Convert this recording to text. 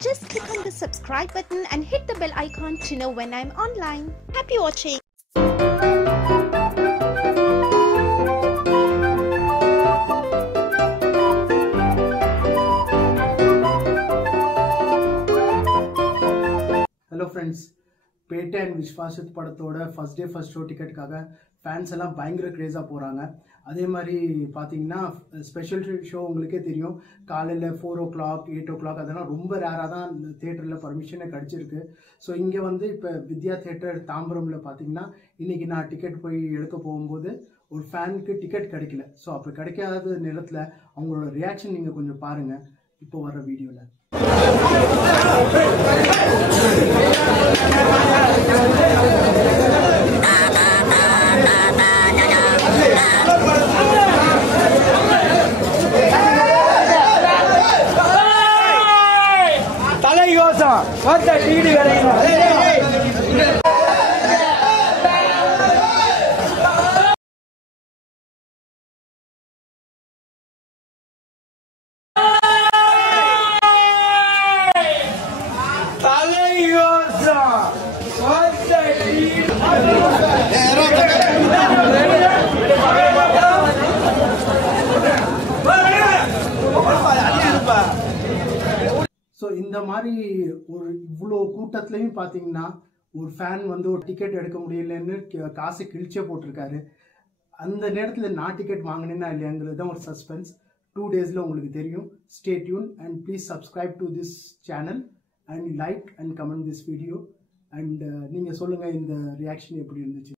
Just click on the subscribe button and hit the bell icon to know when I'm online. Happy watching! Hello friends, Petta and விஸ்வாசித் படத்தோட first day first show டிக்கெட்டுக்காக fans எல்லாம் பயங்கர கிரேஸாக போகிறாங்க. அதே மாதிரி பார்த்தீங்கன்னா ஸ்பெஷல் ஷோ உங்களுக்கே தெரியும், காலையில் 4 o'clock 8 o'clock அதெல்லாம் ரொம்ப ரேராக தான் தேட்டரில் பர்மிஷனே கிடச்சிருக்கு. ஸோ இங்கே வந்து இப்போ வித்யா தேட்டர் தாம்பரமில் பார்த்தீங்கன்னா இன்றைக்கி நான் டிக்கெட் போய் எடுக்க போகும்போது ஒரு ஃபேனுக்கு டிக்கெட் கிடைக்கல. ஸோ அப்போ கிடைக்காத நேரத்தில் அவங்களோட ரியாக்ஷன் நீங்கள் கொஞ்சம் பாருங்கள் இப்போ வர்ற வீடியோவில். தலையோசம் வந்த டிடி ஸோ இந்த மாதிரி ஒரு இவ்வளோ கூட்டத்துலையும் பார்த்தீங்கன்னா ஒரு ஃபேன் வந்து ஒரு டிக்கெட் எடுக்க முடியலன்னு காசை கிழிச்சே போட்டிருக்காரு. அந்த நேரத்தில் நான் டிக்கெட் வாங்கினேன்னா இல்லையாங்கிறது தான் ஒரு சஸ்பென்ஸ். 2 days உங்களுக்கு தெரியும். Stay tune and please subscribe to this channel and like and comment this video. And நீங்கள் சொல்லுங்கள் இந்த ரியாக்ஷன் எப்படி இருந்துச்சு.